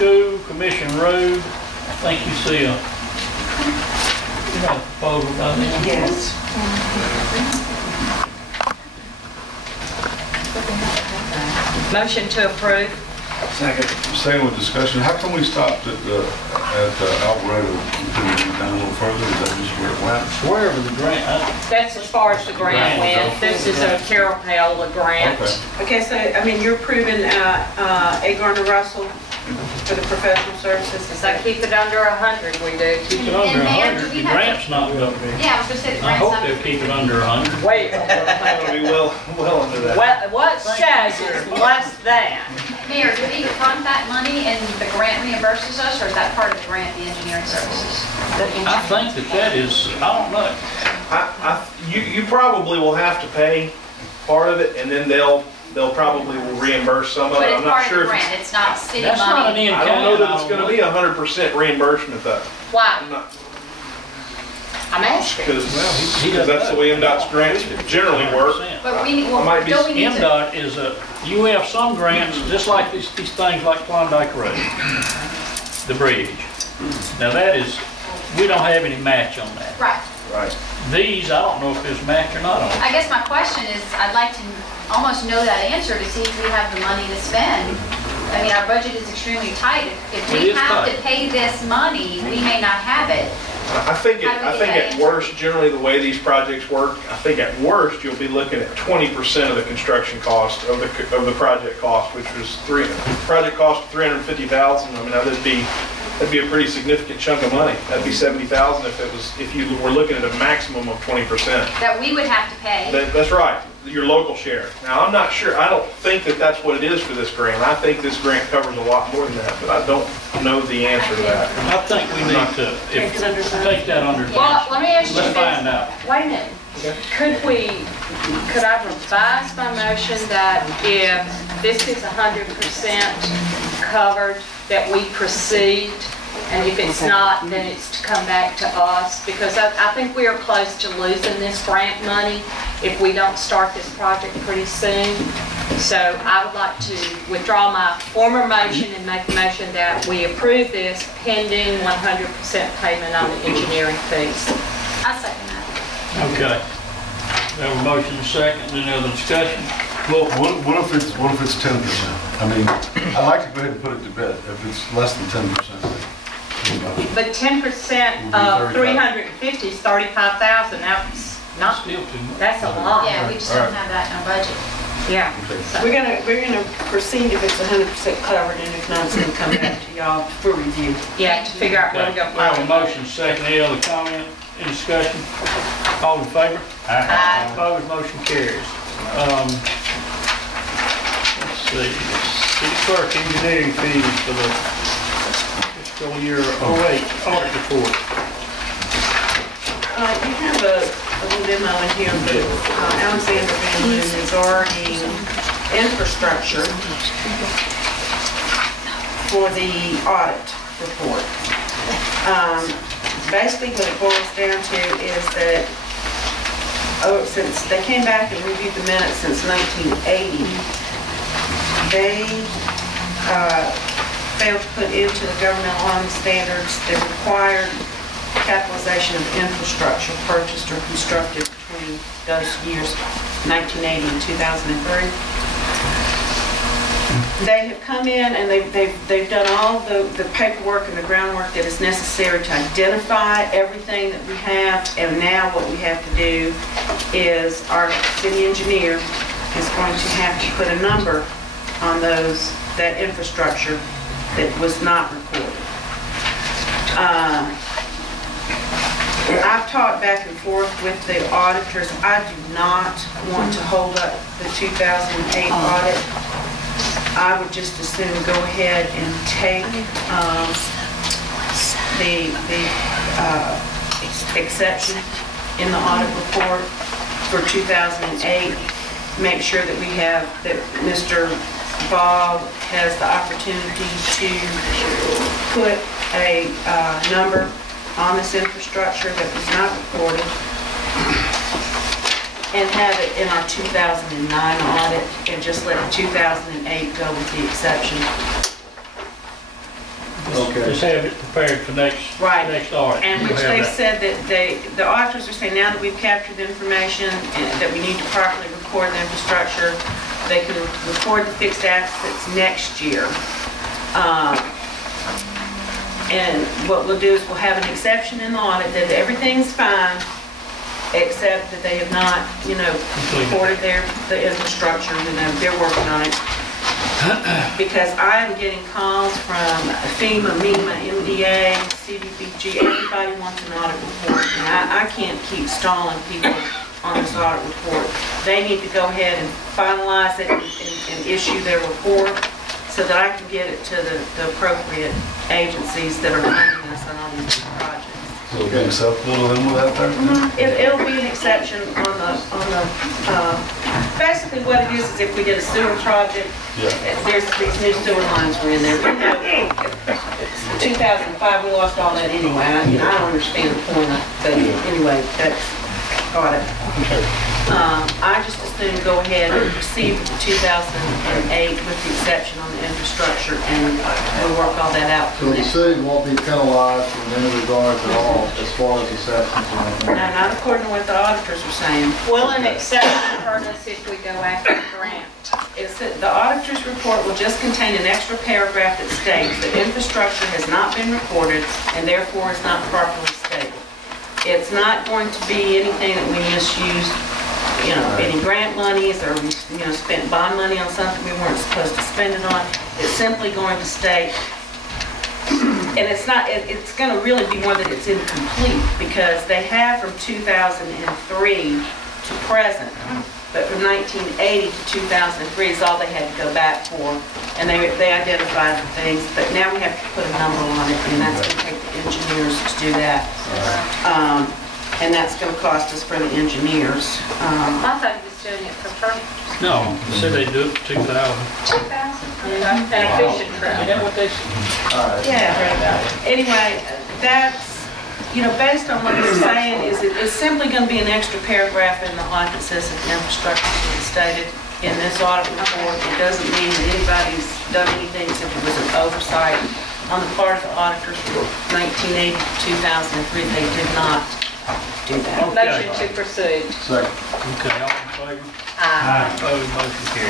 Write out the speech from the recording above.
School, Commission Road. I think you see a, you got a proposal about that? Yes. Motion to approve. Second with discussion, how come we stopped at Alvarado? We couldn't get down a little further, is that just where it went? Wherever the grant, That's as far as the grant went. This is a Carol Paola grant. Okay. Okay, so, I mean, you're approving A. Gardner Russell for the professional services. Is So that keep it under 100, we do. keep it under And Mayor, 100, do we the have- grant's not gonna be. Yeah, I was gonna say the I grant's hope not. they'll keep it under 100. Wait, It'll be well under that. what it says is less than. Mayor, do we front that money and the grant reimburses us, or is that part of the grant, the engineering services? I think that is, I don't know. You probably will have to pay part of it, and then they'll probably will reimburse some of But it. it's I'm not part of sure the if grant, it's not city That's not an money. in I don't know that it's gonna be 100% reimbursement though. Why? I'm not, I'm asking. because he doesn't that's the way MDOT's grants generally work. But we, well, Might be don't we need to, MDOT is you have some grants, just like these things like Klondike Road, the bridge. Now that is, we don't have any match on that. right. Right. These, I don't know if there's match or not on it. I guess my question is, I'd like to almost know that answer to see if we have the money to spend. I mean, our budget is extremely tight. If It we is have to tight. pay this money, we may not have it. I think How do we at get that answer? worst, generally the way these projects work, I think at worst, you'll be looking at 20% of the construction cost of the project cost, which was project cost of $350,000. I mean, that'd be a pretty significant chunk of money. That'd be $70,000 if you were looking at a maximum of 20%. That we would have to pay. That's right, your local share. Now, I'm not sure, I don't think that that's what it is for this grant. I think this grant covers a lot more than that, but I don't know the answer to that. I think we need to, take that under. Well, let me ask you Let's this. find out. Wait a minute. Could I revise my motion that if this is 100% covered, that we proceed, and if it's not, then it's to come back to us? Because I think we are close to losing this grant money if we don't start this project pretty soon. So I would like to withdraw my former motion and make a motion that we approve this pending 100% payment on the engineering fees. I second that. Okay. We have a motion and a second, any other discussion? Well, what if it's 10%? I mean, I'd like to go ahead and put it to bed if it's less than 10%. But 10% of 350 is 35,000, that's not, Still too much. that's a lot. Yeah, we just don't have that in our budget. Yeah. We're gonna proceed if it's 100% covered, and if not, it's gonna come back to y'all for review. Yeah, to figure out where Okay. to go. We have a motion, second, any other comment, any discussion? All in favor? Aye. Opposed, motion carries. Let's see, city clerk engineering fees for the fiscal year 08 audit report. You have a little demo in here, but Alexander Van Loon is already infrastructure for the audit report. Basically, what it boils down to is that, since they came back and reviewed the minutes since 1980, they failed to put into the governmental auditing standards the required capitalization of infrastructure purchased or constructed between those years 1980 and 2003. They have come in and they've done all the paperwork and the groundwork that is necessary to identify everything that we have, and now what we have to do is our city engineer is going to have to put a number on that infrastructure that was not recorded. I've talked back and forth with the auditors. I do not want to hold up the 2008 audit. I would just as soon go ahead and take the exception in the audit report for 2008. Make sure that we have, that Mr. Bob has the opportunity to put a number on this infrastructure that was not recorded, and have it in our 2009 audit, and just let 2008 go with the exception. Okay. Just have it prepared for next audit. And We'll which have they that. said that the auditors are saying now that we've captured the information and that we need to properly record the infrastructure, they can record the fixed assets next year. And what we'll do is we'll have an exception in the audit that everything's fine, except that they have not, recorded the infrastructure, they're working on it. Because I am getting calls from FEMA, MEMA, MDA, CDBG, everybody wants an audit report. And I can't keep stalling people on this audit report. They need to go ahead and finalize it and issue their report so that I can get it to the appropriate agencies that are funding us on all these projects. So it'll be acceptable to them without that? It'll be an exception on the, basically what it is if we did a sewer project, there's these new sewer lines were in there. It's 2005, we lost all that anyway. I don't understand the point of it, but anyway, that's got it. I just assume go ahead and proceed with the 2008 with the exception on the infrastructure, and we'll work all that out. So the city won't be penalized in any regards at all as far as exceptions or anything? No, not according to what the auditors are saying. Will an exception hurt us if we go after the grant? It's that the auditor's report will just contain an extra paragraph that states that infrastructure has not been recorded and therefore is not properly stated. It's not going to be anything that we misused, any grant monies or, spent bond money on something we weren't supposed to spend it on. It's simply going to state, and it's going to really be more that it's incomplete because they have from 2003 to present. But from 1980 to 2003 is all they had to go back for. And they identified the things, but now we have to put a number on it, and that's going to take the engineers to do that. And that's going to cost us for the engineers. I thought he was doing it for free. No, said they do it for 2,000. 2,000? An efficient Is truck. that what they said? All right. Yeah, anyway, that's, based on what you're saying, it's simply going to be an extra paragraph in the audit that says that the infrastructure is stated in this audit report. It doesn't mean that anybody's done anything except it was an oversight on the part of the auditors from 1980 to 2003. They did not do that. Motion to proceed. Second. Okay, all in favor? Aye. Opposed, motion carries.